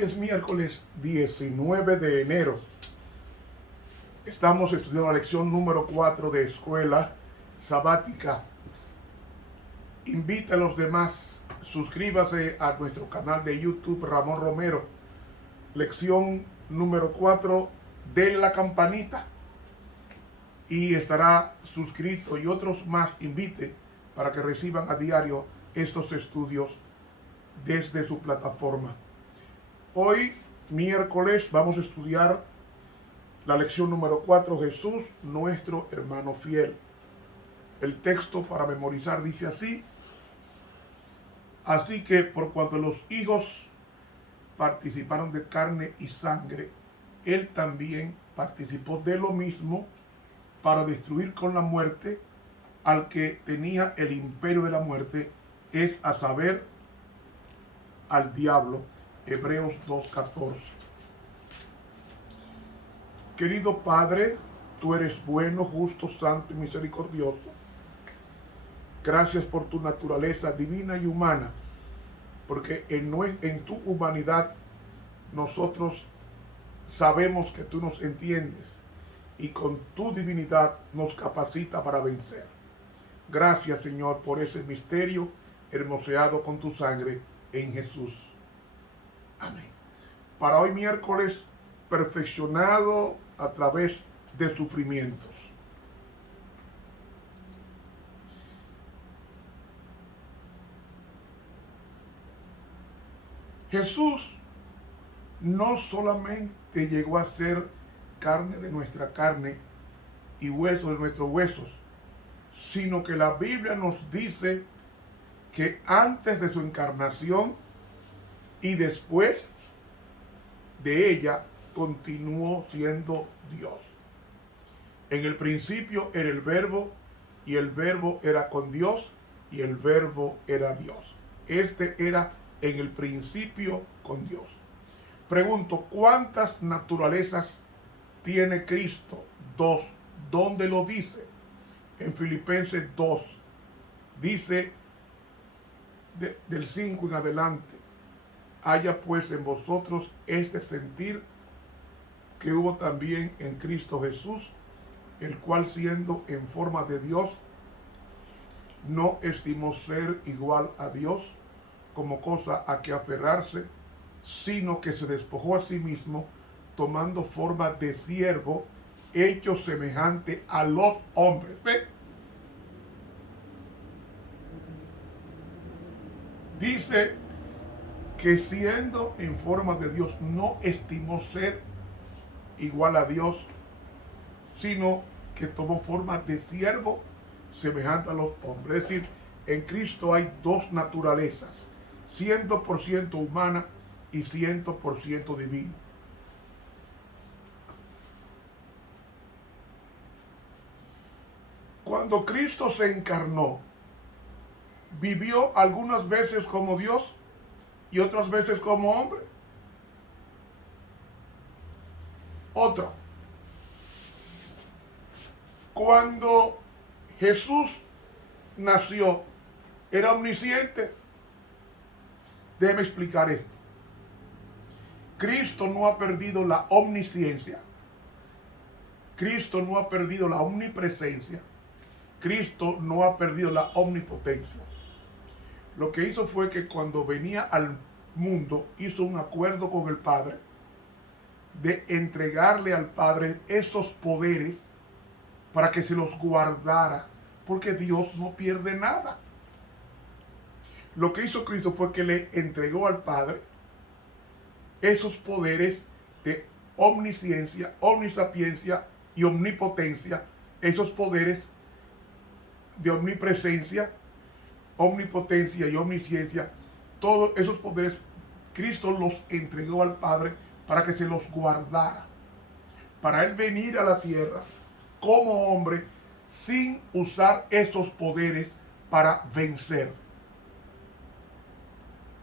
Hoy es miércoles 19 de enero. Estamos estudiando la lección número 4 de Escuela Sabática. Invita a los demás, suscríbase a nuestro canal de YouTube Ramón Romero. Lección número 4, den la campanita y estará suscrito, y otros más invite para que reciban a diario estos estudios desde su plataforma. Hoy, miércoles, vamos a estudiar la lección número 4, Jesús, nuestro hermano fiel. El texto para memorizar dice así: así que por cuanto los hijos participaron de carne y sangre, él también participó de lo mismo para destruir con la muerte al que tenía el imperio de la muerte, es a saber, al diablo. Hebreos 2:14. Querido Padre, tú eres bueno, justo, santo y misericordioso. Gracias por tu naturaleza divina y humana, porque en tu humanidad nosotros sabemos que tú nos entiendes y con tu divinidad nos capacita para vencer. Gracias, Señor, por ese misterio hermoseado con tu sangre en Jesús. Amén. Para hoy miércoles, perfeccionado a través de sufrimientos. Jesús no solamente llegó a ser carne de nuestra carne y hueso de nuestros huesos, sino que la Biblia nos dice que antes de su encarnación y después de ella continuó siendo Dios. En el principio era el Verbo, y el Verbo era con Dios, y el Verbo era Dios. Este era en el principio con Dios. Pregunto, ¿cuántas naturalezas tiene Cristo? 2. ¿Dónde lo dice? En Filipenses 2. Dice del 5 en adelante: haya pues en vosotros este sentir que hubo también en Cristo Jesús, el cual siendo en forma de Dios, no estimó ser igual a Dios como cosa a que aferrarse, sino que se despojó a sí mismo, tomando forma de siervo, hecho semejante a los hombres. ¿Ve? Dice que siendo en forma de Dios no estimó ser igual a Dios, sino que tomó forma de siervo semejante a los hombres. Es decir, en Cristo hay dos naturalezas, 100% humana y 100% divino. Cuando Cristo se encarnó, vivió algunas veces como Dios y otras veces como hombre. Otra, cuando Jesús nació, era omnisciente. Déjeme explicar esto. Cristo no ha perdido la omnisciencia. Cristo no ha perdido la omnipresencia. Cristo no ha perdido la omnipotencia. Lo que hizo fue que cuando venía al mundo hizo un acuerdo con el Padre de entregarle al Padre esos poderes para que se los guardara, porque Dios no pierde nada. Lo que hizo Cristo fue que le entregó al Padre esos poderes de omnisciencia, omnisapiencia y omnipotencia, esos poderes de omnipresencia, omnipotencia y omnisciencia. Todos esos poderes Cristo los entregó al Padre para que se los guardara, para Él venir a la tierra como hombre sin usar esos poderes para vencer.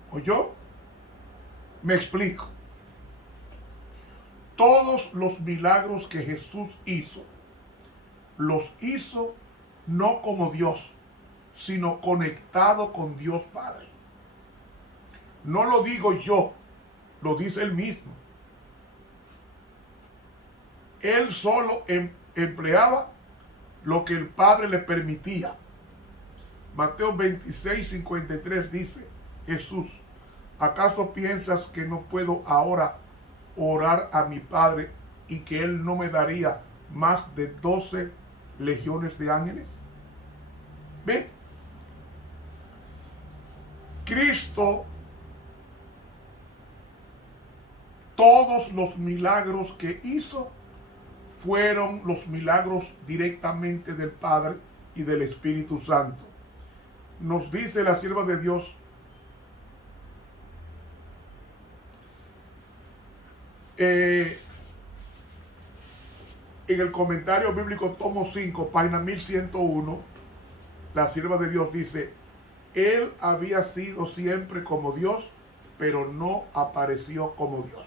¿Oyó? Me explico. Todos los milagros que Jesús hizo, los hizo no como Dios, sino conectado con Dios Padre. No lo digo yo, lo dice él mismo. Él solo empleaba lo que el Padre le permitía. Mateo 26:53 dice Jesús: ¿acaso piensas que no puedo ahora orar a mi Padre y que Él no me daría más de 12 legiones de ángeles? ¿Ve? Cristo, todos los milagros que hizo fueron los milagros directamente del Padre y del Espíritu Santo. Nos dice la sierva de Dios, en el comentario bíblico tomo 5, página 1101, la sierva de Dios dice: Él había sido siempre como Dios, pero no apareció como Dios.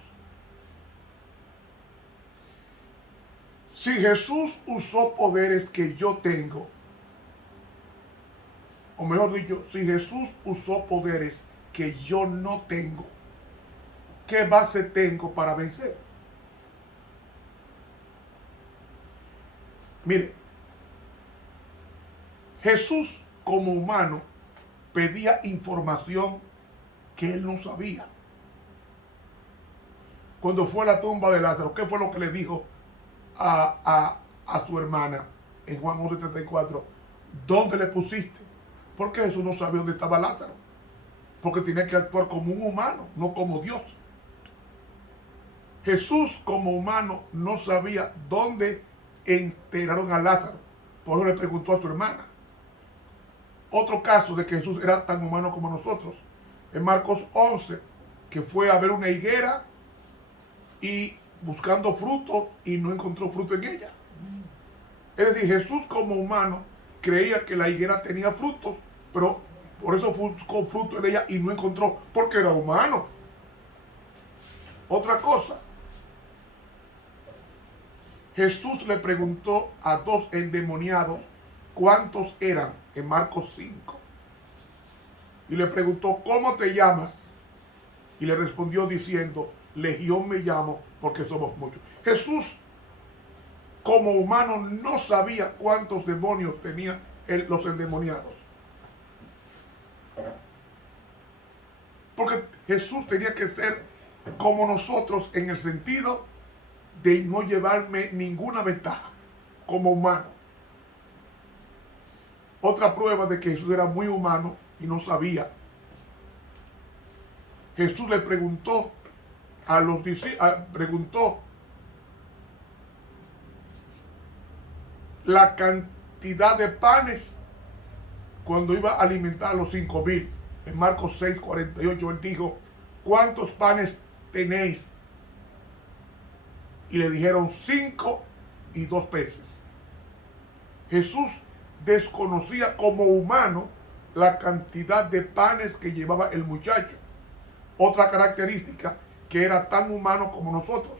Si Jesús usó poderes que yo tengo, o mejor dicho, si Jesús usó poderes que yo no tengo, ¿qué base tengo para vencer? Mire, Jesús como humano pedía información que él no sabía. Cuando fue a la tumba de Lázaro, ¿qué fue lo que le dijo a su hermana en Juan 11:34? ¿Dónde le pusiste? Porque Jesús no sabía dónde estaba Lázaro. Porque tenía que actuar como un humano, no como Dios. Jesús como humano no sabía dónde enterraron a Lázaro. Por eso le preguntó a su hermana. Otro caso de que Jesús era tan humano como nosotros, en Marcos 11, que fue a ver una higuera y buscando fruto y no encontró fruto en ella. Es decir, Jesús como humano creía que la higuera tenía frutos, pero por eso buscó fruto en ella y no encontró, porque era humano. Otra cosa, Jesús le preguntó a 2 endemoniados cuántos eran en Marcos 5. Y le preguntó: ¿cómo te llamas? Y le respondió diciendo: Legión me llamo, porque somos muchos. Jesús como humano no sabía cuántos demonios tenían los endemoniados. Porque Jesús tenía que ser como nosotros en el sentido de no llevarme ninguna ventaja como humano. Otra prueba de que Jesús era muy humano y no sabía. Jesús le preguntó a los discípulos, preguntó la cantidad de panes cuando iba a alimentar a los 5,000. En Marcos 6:48 él dijo: ¿cuántos panes tenéis? Y le dijeron 5 y 2 peces. Jesús desconocía como humano la cantidad de panes que llevaba el muchacho. Otra característica, que era tan humano como nosotros.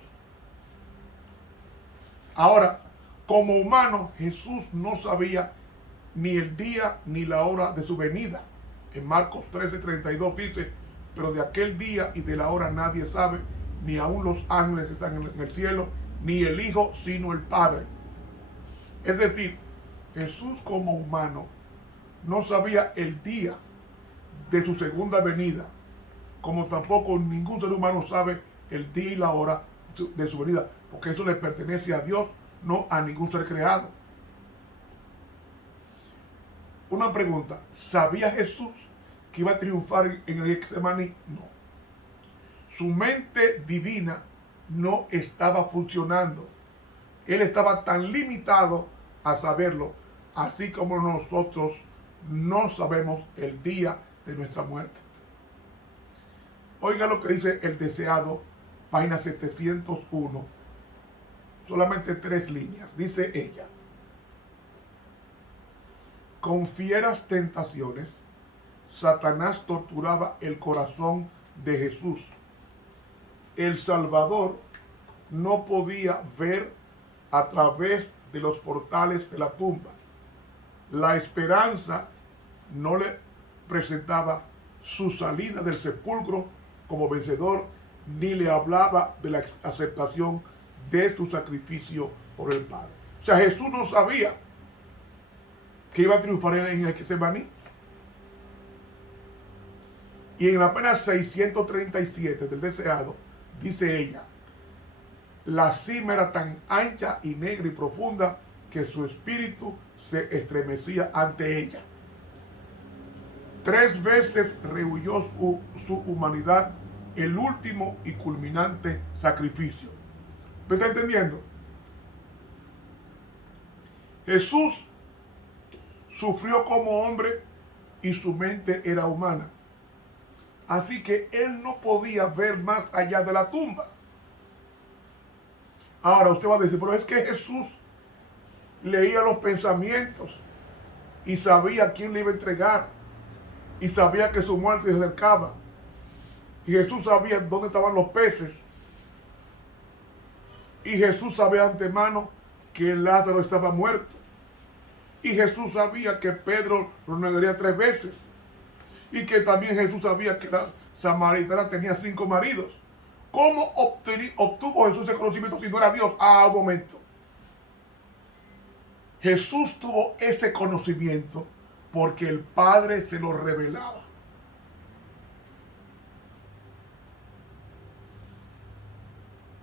Ahora, como humano, Jesús no sabía ni el día ni la hora de su venida. En Marcos 13:32 dice: pero de aquel día y de la hora nadie sabe, ni aun los ángeles que están en el cielo, ni el Hijo, sino el Padre. Es decir, Jesús como humano no sabía el día de su segunda venida, como tampoco ningún ser humano sabe el día y la hora de su venida, porque eso le pertenece a Dios, no a ningún ser creado. Una pregunta: ¿sabía Jesús que iba a triunfar en el Getsemaní? No. Su mente divina no estaba funcionando. Él estaba tan limitado a saberlo, así como nosotros no sabemos el día de nuestra muerte. Oiga lo que dice El Deseado, página 701, solamente 3 líneas. Dice ella: con fieras tentaciones, Satanás torturaba el corazón de Jesús. El Salvador no podía ver a través de los portales de la tumba. La esperanza no le presentaba su salida del sepulcro como vencedor, ni le hablaba de la aceptación de su sacrificio por el Padre. O sea, Jesús no sabía que iba a triunfar en el Getsemaní. Y en la página 637 del deseado, dice ella, la cima era tan ancha y negra y profunda que su espíritu se estremecía ante ella. 3 veces rehuyó su humanidad el último y culminante sacrificio. ¿Me está entendiendo? Jesús sufrió como hombre y su mente era humana. Así que él no podía ver más allá de la tumba. Ahora usted va a decir, pero es que Jesús leía los pensamientos y sabía quién le iba a entregar y sabía que su muerte se acercaba. Y Jesús sabía dónde estaban los peces. Y Jesús sabía de antemano que Lázaro estaba muerto. Y Jesús sabía que Pedro lo negaría 3 veces. Y que también Jesús sabía que la samaritana tenía 5 maridos. ¿Cómo obtuvo Jesús ese conocimiento si no era Dios? Un momento. Jesús tuvo ese conocimiento porque el Padre se lo revelaba.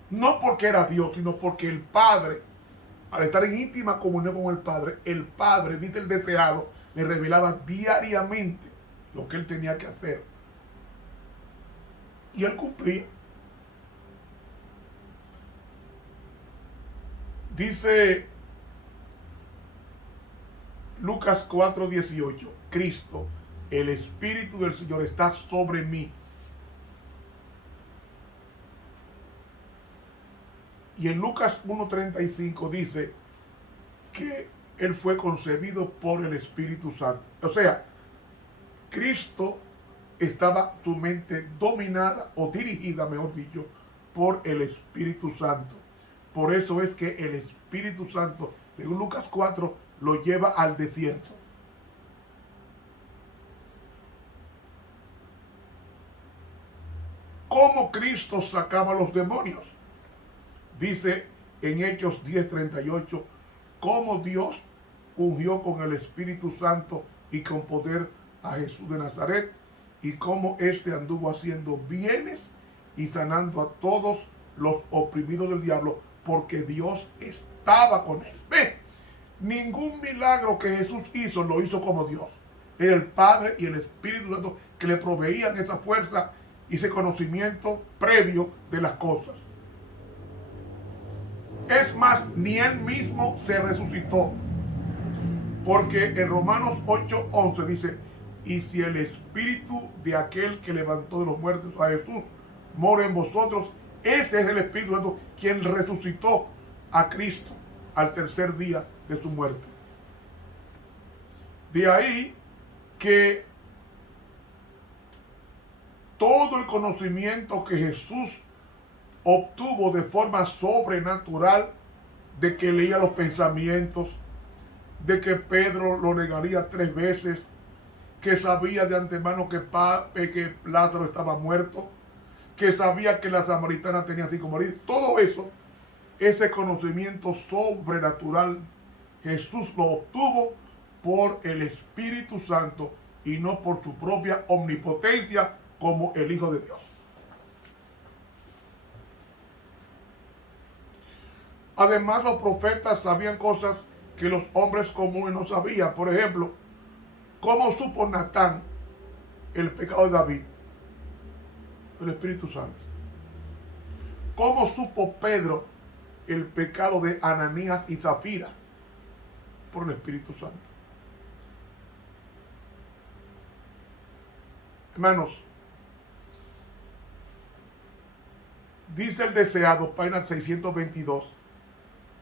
No porque era Dios, sino porque el Padre, al estar en íntima comunión con el Padre, dice el deseado, le revelaba diariamente lo que él tenía que hacer. Y él cumplía. Dice Lucas 4:18, Cristo, el Espíritu del Señor está sobre mí. Y en Lucas 1:35 dice que él fue concebido por el Espíritu Santo. O sea, Cristo estaba su mente dominada o dirigida, mejor dicho, por el Espíritu Santo. Por eso es que el Espíritu Santo, según Lucas 4, lo lleva al desierto. ¿Cómo Cristo sacaba a los demonios? Dice en Hechos 10:38, cómo Dios ungió con el Espíritu Santo y con poder a Jesús de Nazaret, y cómo éste anduvo haciendo bienes y sanando a todos los oprimidos del diablo, porque Dios estaba con él. Ve, ningún milagro que Jesús hizo lo hizo como Dios. Era el Padre y el Espíritu Santo que le proveían esa fuerza y ese conocimiento previo de las cosas. Es más, ni él mismo se resucitó. Porque en Romanos 8:11 dice, y si el espíritu de aquel que levantó de los muertos a Jesús mora en vosotros, ese es el Espíritu Santo quien resucitó a Cristo al tercer día de su muerte. De ahí que todo el conocimiento que Jesús obtuvo de forma sobrenatural, de que leía los pensamientos, de que Pedro lo negaría 3 veces, que sabía de antemano que Lázaro estaba muerto, que sabía que la samaritana tenía 5 maridos. Todo eso, ese conocimiento sobrenatural, Jesús lo obtuvo por el Espíritu Santo y no por su propia omnipotencia como el Hijo de Dios. Además, los profetas sabían cosas que los hombres comunes no sabían. Por ejemplo, ¿cómo supo Natán el pecado de David? El Espíritu Santo. ¿Cómo supo Pedro el pecado de Ananías y Zafira? Por el Espíritu Santo. Hermanos, dice el deseado, página 622,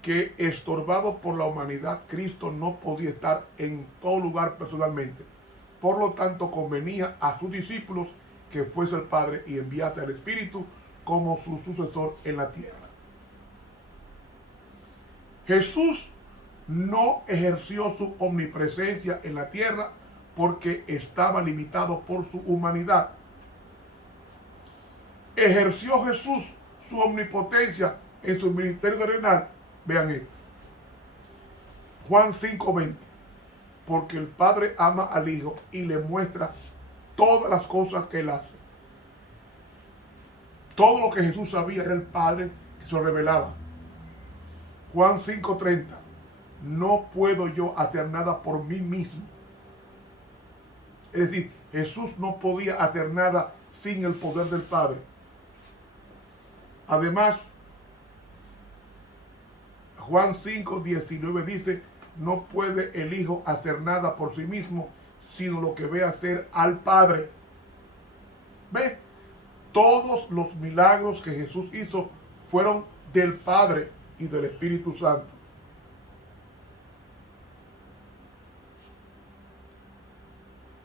que estorbado por la humanidad, Cristo no podía estar en todo lugar personalmente. Por lo tanto, convenía a sus discípulos que fuese el Padre y enviase al Espíritu como su sucesor en la tierra. Jesús no ejerció su omnipresencia en la tierra porque estaba limitado por su humanidad. ejerció Jesús su omnipotencia en su ministerio terrenal? Vean esto. Juan 5:20. Porque el Padre ama al Hijo y le muestra todas las cosas que Él hace. Todo lo que Jesús sabía era el Padre que se lo revelaba. Juan 5:30. No puedo yo hacer nada por mí mismo. Es decir, Jesús no podía hacer nada sin el poder del Padre. Además, Juan 5:19 dice, no puede el Hijo hacer nada por sí mismo, sino lo que ve hacer al Padre. ¿Ve? Todos los milagros que Jesús hizo fueron del Padre y del Espíritu Santo.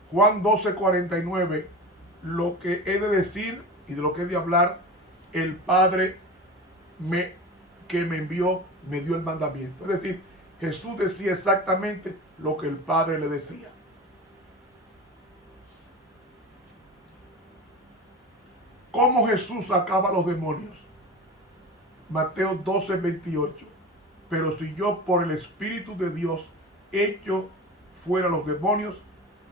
Juan 12:49, lo que he de decir y de lo que he de hablar, el Padre que me envió me dio el mandamiento. Es decir, Jesús decía exactamente lo que el Padre le decía. ¿Cómo Jesús sacaba a los demonios? Mateo 12:28. Pero si yo por el Espíritu de Dios echo fuera los demonios,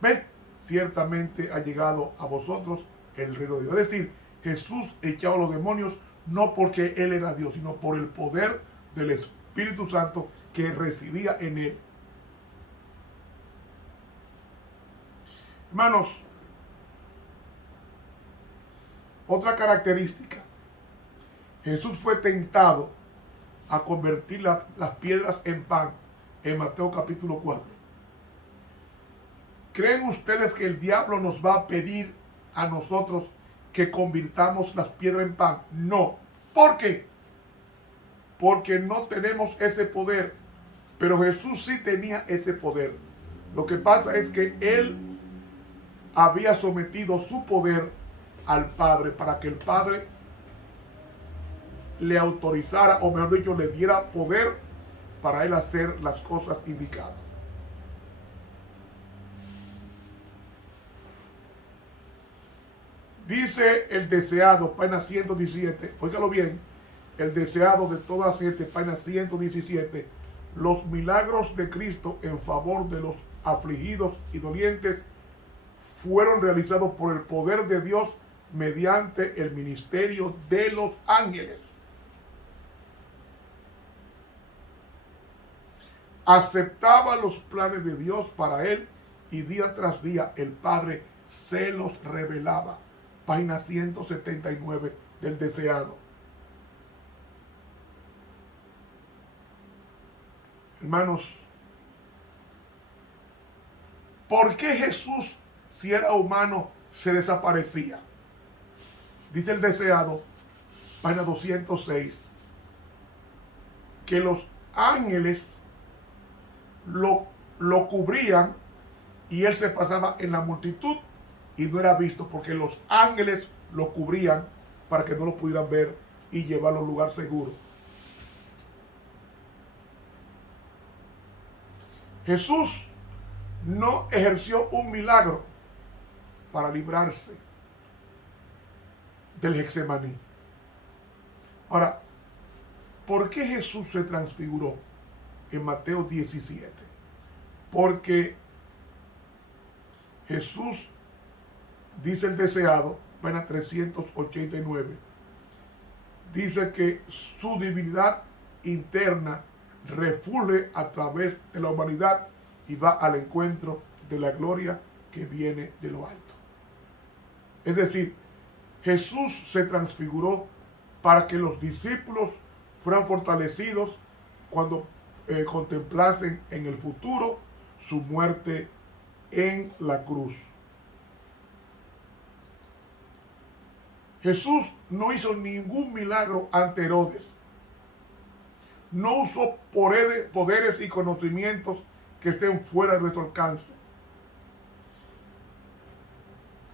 ven, ciertamente ha llegado a vosotros el reino de Dios. Es decir, Jesús echaba a los demonios no porque Él era Dios, sino por el poder del Espíritu Santo que residía en Él. Hermanos, otra característica. Jesús fue tentado a convertir las piedras en pan en Mateo capítulo 4. ¿Creen ustedes que el diablo nos va a pedir a nosotros que convirtamos las piedras en pan? No. ¿Por qué? Porque no tenemos ese poder. Pero Jesús sí tenía ese poder. Lo que pasa es que Él había sometido su poder al Padre para que el Padre le autorizara, o mejor dicho, le diera poder para Él hacer las cosas indicadas. Dice el deseado, página 117, óigalo bien, el deseado de toda la gente, página 117, los milagros de Cristo en favor de los afligidos y dolientes fueron realizados por el poder de Dios mediante el ministerio de los ángeles. Aceptaba los planes de Dios para él y día tras día el Padre se los revelaba. Página 179 del deseado. Hermanos, ¿por qué Jesús, si era humano, se desaparecía? Dice el deseado, página 206, que los ángeles lo cubrían y él se pasaba en la multitud y no era visto porque los ángeles lo cubrían para que no lo pudieran ver y llevarlo a un lugar seguro. Jesús no ejerció un milagro para librarse del Getsemaní. Ahora, ¿por qué Jesús se transfiguró en Mateo 17? Porque Jesús, dice el deseado, página 389, dice que su divinidad interna refulge a través de la humanidad y va al encuentro de la gloria que viene de lo alto. Es decir, Jesús se transfiguró para que los discípulos fueran fortalecidos cuando contemplasen en el futuro su muerte en la cruz. Jesús no hizo ningún milagro ante Herodes. No usó poderes y conocimientos que estén fuera de nuestro alcance.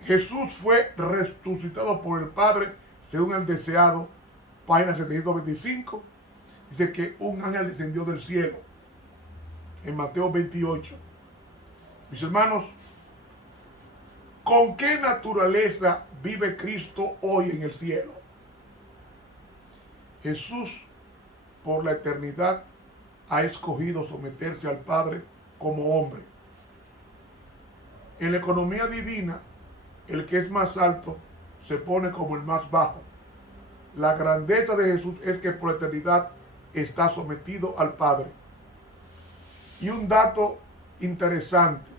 Jesús fue resucitado por el Padre según el deseado, página 725. Dice que un ángel descendió del cielo en Mateo 28. Mis hermanos, ¿Con qué naturaleza vive Cristo hoy en el cielo? Jesús, por la eternidad, ha escogido someterse al Padre como hombre. En la economía divina, el que es más alto se pone como el más bajo. La grandeza de Jesús es que por la eternidad está sometido al Padre. Y un dato interesante: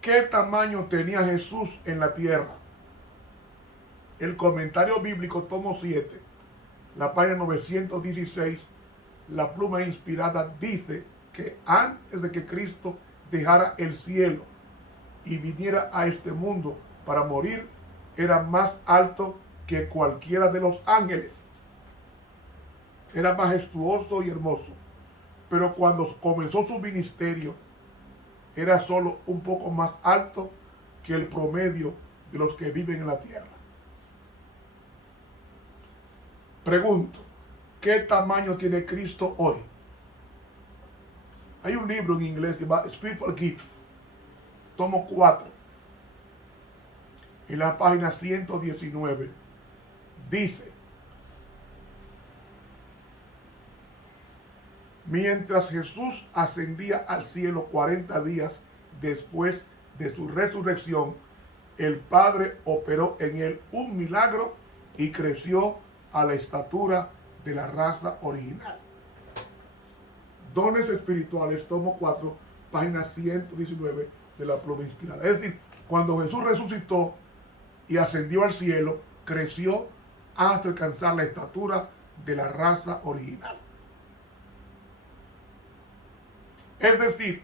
¿qué tamaño tenía Jesús en la tierra? El comentario bíblico, tomo 7, la página 916, la pluma inspirada, dice que antes de que Cristo dejara el cielo y viniera a este mundo para morir, era más alto que cualquiera de los ángeles. Era majestuoso y hermoso. Pero cuando comenzó su ministerio, era solo un poco más alto que el promedio de los que viven en la tierra. Pregunto, ¿qué tamaño tiene Cristo hoy? Hay un libro en inglés que se llama Spiritual Gift, tomo 4, en la página 119, dice: mientras Jesús ascendía al cielo 40 días después de su resurrección, el Padre operó en él un milagro y creció a la estatura de la raza original. Dones espirituales, tomo 4, página 119 de la pluma inspirada. Es decir, cuando Jesús resucitó y ascendió al cielo, creció hasta alcanzar la estatura de la raza original. Es decir,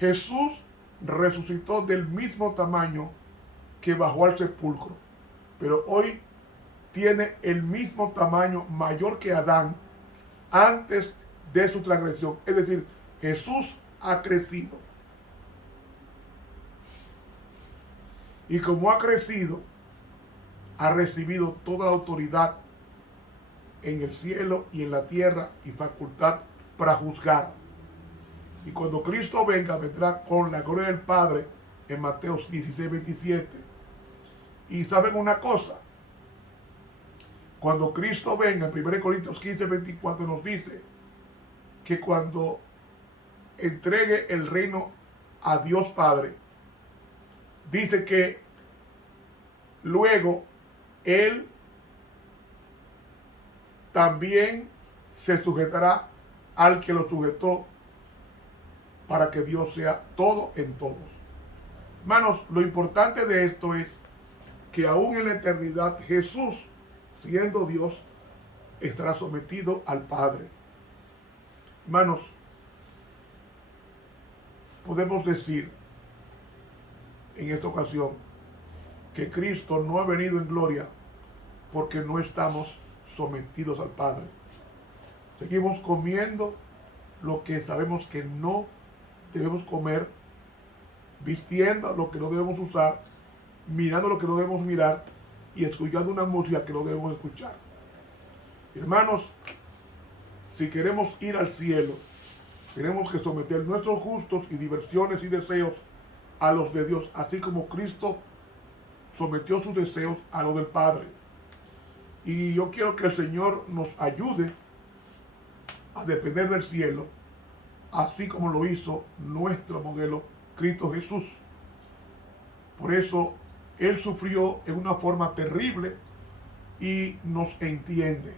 Jesús resucitó del mismo tamaño que bajó al sepulcro, pero hoy tiene el mismo tamaño, mayor que Adán antes de su transgresión. Es decir, Jesús ha crecido. Y como ha crecido, ha recibido toda la autoridad en el cielo y en la tierra y facultad para juzgar. Y cuando Cristo venga, vendrá con la gloria del Padre en Mateo 16, 27. Y saben una cosa, cuando Cristo venga, en 1 Corintios 15, 24 nos dice que cuando entregue el reino a Dios Padre, dice que luego Él también se sujetará al que lo sujetó, para que Dios sea todo en todos. Hermanos, lo importante de esto es que aún en la eternidad Jesús, siendo Dios, estará sometido al Padre. Hermanos, podemos decir en esta ocasión que Cristo no ha venido en gloria porque no estamos sometidos al Padre. Seguimos comiendo lo que sabemos que no debemos comer, vistiendo lo que no debemos usar, mirando lo que no debemos mirar y escuchando una música que no debemos escuchar. Hermanos, si queremos ir al cielo, tenemos que someter nuestros gustos y diversiones y deseos a los de Dios, así como Cristo sometió sus deseos a los del Padre. Y yo quiero que el Señor nos ayude a depender del cielo, así como lo hizo nuestro modelo, Cristo Jesús. Por eso Él sufrió en una forma terrible y nos entiende.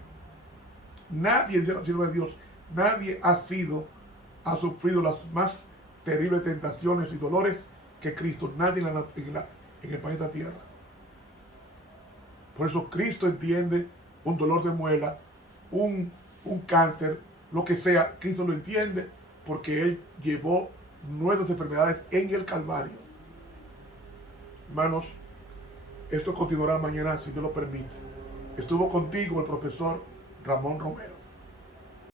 Nadie, dice la sierva de Dios, nadie ha sufrido las más terribles tentaciones y dolores que Cristo. Nadie en el planeta Tierra. Por eso Cristo entiende un dolor de muela, un cáncer, lo que sea. Cristo lo entiende porque Él llevó nuestras enfermedades en el Calvario. Hermanos, esto continuará mañana, si Dios lo permite. Estuvo contigo el profesor Ramón Romero.